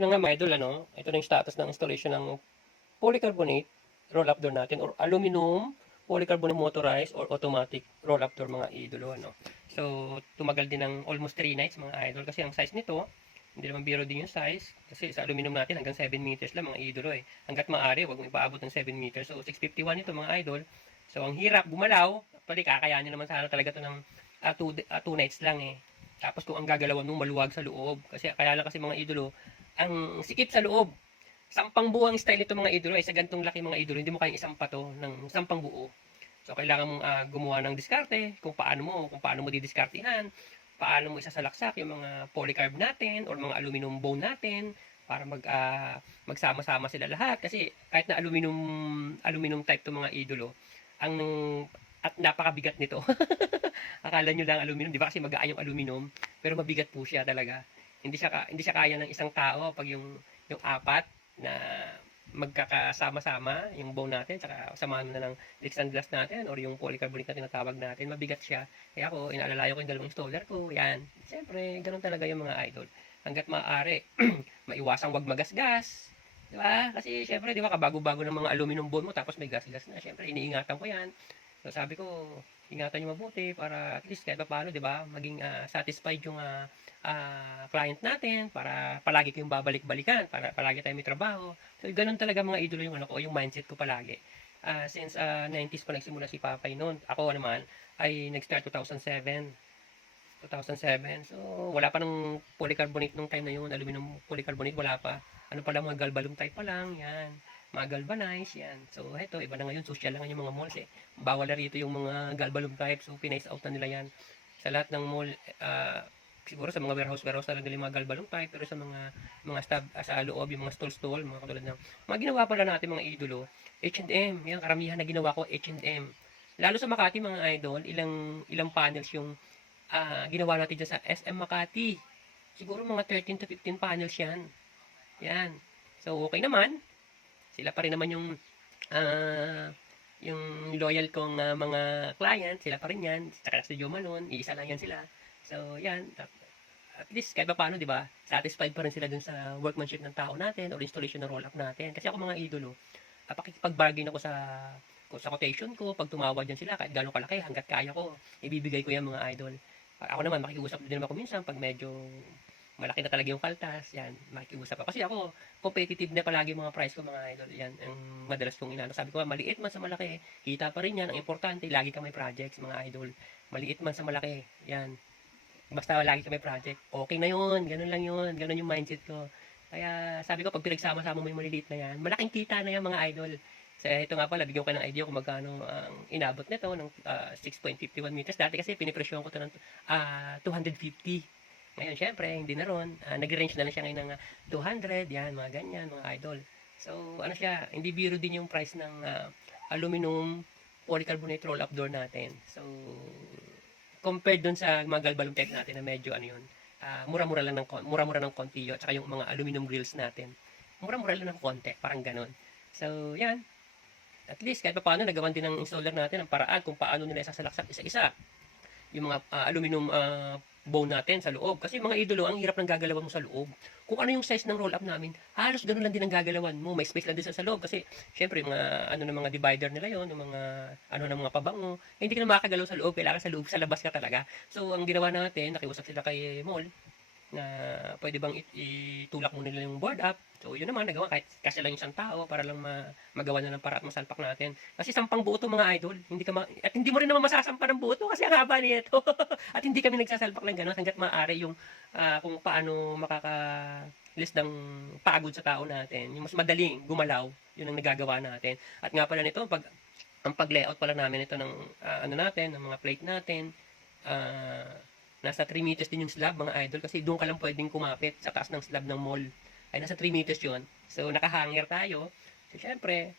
Ito na nga mga idol, ito na yung status ng installation ng polycarbonate roll-up door natin or aluminum polycarbonate motorized or automatic roll-up door mga idol. So, tumagal din ng almost 3 nights mga idol kasi ang size nito, hindi naman biro din yung size kasi sa aluminum natin hanggang 7 meters lang mga idol. Hanggat maaari, wag mo ipaabot ng 7 meters. So, 651 ito mga idol. So, ang hirap gumalaw. Actually, kakayanin naman sana talaga ito ng 2 nights lang eh. Tapos kung ang gagalawan mo maluwag sa loob. Kasi kaya lang kasi mga idolo, ang sikip sa loob. Sampang buo ang style nito mga idolo. Sa gantong laki mga idolo, hindi mo kayang isang pato ng sampang buo. So kailangan mong gumawa ng diskarte kung paano mo didiskartehan, paano mo isasalaksak yung mga polycarb natin or mga aluminum bone natin para magsama-sama sila lahat kasi kahit na aluminum type to mga idolo, ang at napakabigat nito. Akala nyo lang aluminum, di ba kasi magaan yung aluminum, pero mabigat po siya talaga. Hindi siya kaya ng isang tao pag yung apat na magkakasama-sama yung bone natin saka samahan na ng Lixan glass natin or yung polycarbonate na tinatawag natin, mabigat siya. Kaya ako, inaalalayo ko yung dalawang installer ko. Yan. Siyempre, ganun talaga yung mga idol. Hanggat maaari, maiwasang wag magasgas. Di ba? Kasi siyempre, di ba, kabago-bago ng mga aluminum bone mo tapos may gas-gas na. Siyempre, iniingatan ko yan. So, sabi ko, ingatan nyo mabuti para at least kahit pa paano, di ba, maging satisfied yung client natin para palagi kayong babalik-balikan, para palagi tayong may trabaho. So, ganun talaga mga idolo yung yung mindset ko palagi. Since 90s pa nagsimula si Papay noon. Ako naman ay nag-start 2007. 2007. So, wala pa ng polycarbonate nung time na yun. Aluminum polycarbonate, wala pa. Ano pa lang, mga galbalum type pa lang. Yan. Mga galvanize, yan. So, eto, iba na ngayon. Social lang yung mga malls eh. Bawal na rito yung mga galbalum type. So, pinice out na nila yan. Sa lahat ng mall, siguro sa mga warehouse na lang nila yung mga galbalum type. Pero sa mga stab, sa loob, yung mga stall, mga katulad ng mga ginawa pala natin mga idolo, H&M. Yan, karamihan na ginawa ko, H&M. Lalo sa Makati, mga idol, ilang panels yung ginawa natin dyan sa SM Makati. Siguro mga 13 to 15 panels yan. Yan. So, okay naman. Sila pa rin naman yung loyal kong mga client. Sila pa rin yan. Saka sa Studio Malone. Iisa lang yan sila. So, yan. At least, kahit pa paano, di ba? Satisfied pa rin sila dun sa workmanship ng tao natin or installation ng roll-up natin. Kasi ako mga idolo, pakikipag-bargain ako sa quotation ko. Pag tumawad yan sila, kahit gano'ng kalaki, hanggat kaya ko, ibibigay ko yan mga idol. Ako naman, makikiusap din naman ako minsan pag medyo malaki na talaga yung kaltas, yan, makikiusap ako. Kasi ako, competitive na palagi mga price ko mga idol. Yan, ang madalas kong inano. Sabi ko, maliit man sa malaki, kita pa rin yan. Ang importante, lagi ka may projects mga idol. Maliit man sa malaki, yan. Basta lagi ka may project, okay na yun, ganun lang yun, ganun yung mindset ko. Kaya sabi ko, pag pinagsama-sama mo yung maliliit na yan, malaking kita na yan mga idol. So, ito nga pala, bigyan ko ng idea kung magkano ang inabot nito ng 6.51 meters. Dati kasi pinipresyon ko ito ng 250. Ngayon, syempre, hindi na ron. Nag-range na lang siya ngayon ng 200. Yan, mga ganyan, mga idol. So, ano siya, hindi biro din yung price ng aluminum polycarbonate roll-up door natin. So, compared dun sa mga galbalong tech natin na medyo ano yun, mura-mura ng konti yun. At saka yung mga aluminum grills natin. Mura-mura lang ng konti, parang ganun. So, yan. At least, kahit pa paano, nagawan din ng installer natin ang paraan kung paano nila isasalaksak isa-isa. Yung mga aluminum bone natin sa loob. Kasi mga idolo, ang hirap ng gagalawan mo sa loob. Kung ano yung size ng roll-up namin, halos ganun lang din ang gagalawan mo. May space lang din sa loob. Kasi, syempre, mga divider nila yon, yung mga, ng mga pabango. Hindi ka na makakagalaw sa loob. Kailangan sa loob, sa labas ka talaga. So, ang ginawa natin, nakiusap sila kay mall, na pwede bang itulak mo nila yung board up. So, yun naman, nagawa kahit kasi lang yung isang tao para lang magawa na ng para at masalpak natin. Kasi sampang buo to mga idol. At hindi mo rin naman masasampa ng buo to kasi ang haba nito. At hindi kami nagsasalpak ng gano'n hanggat maaari yung kung paano makaka-list ng pagod sa tao natin. Yung mas madaling gumalaw, yun ang nagagawa natin. At nga pala nito, ang pag-layout pala namin ito ng ng mga plate natin, nasa 3 meters din yung slab mga idol kasi doon ka lang pwedeng kumapit sa taas ng slab ng mall. Ay nasa 3 meters yun. So nakahanger tayo. So syempre,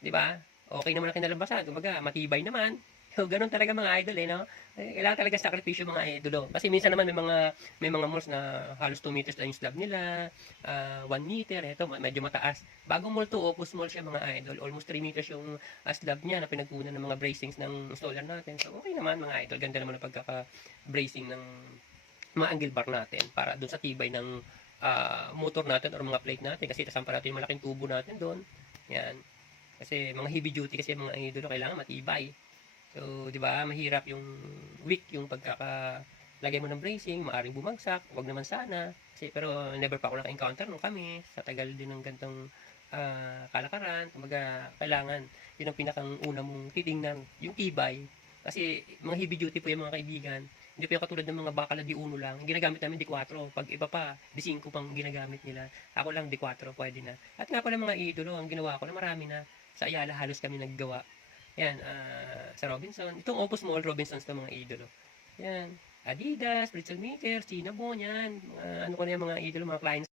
'di ba? Okay naman ang kinalabasan. Kumbaga, matibay naman. So ganun talaga mga idol no. Kailangan talaga sakripisyo mga idolo. Kasi minsan naman may mga malls na halos 2 meters lang yung slab nila, 1 meter, ito medyo mataas. Bagong mall to, Opus Mall siya mga idol. Almost 3 meters yung slab niya na pinagkunan ng mga bracings ng installer natin. So okay naman mga idol. Ganda naman ang pagkaka-bracing ng mga angle bar natin para doon sa tibay ng motor natin or mga plate natin kasi tasampa natin yung malaking tubo natin doon. Yan. Kasi mga heavy duty kasi mga idolo kailangan matibay. So, di ba, mahirap yung weak yung pagkakalagay mo ng bracing, maaring bumagsak, wag naman sana. Kasi, pero never pa ako naka-encounter nung kami, sa tagal din ng gantong kalakaran. Kumbaga, kailangan, yun ang pinakang una mong titingnan, yung tibay. Kasi, mga heavy duty po yung mga kaibigan. Hindi po yung katulad ng mga bakal na D1 lang. Ginagamit namin D4. Pag iba pa, D5 pang ginagamit nila. Ako lang D4, pwede na. At nga pala mga idolo, ang ginawa ko na marami na. Sa Ayala, halos kami naggawa. Yan, sa Robinson. Itong Opus Mall, Robinsons ng mga idolo. Yan. Adidas, Britzel Maker, Cinnabon, yan. Ano ko na yung mga idolo, mga clients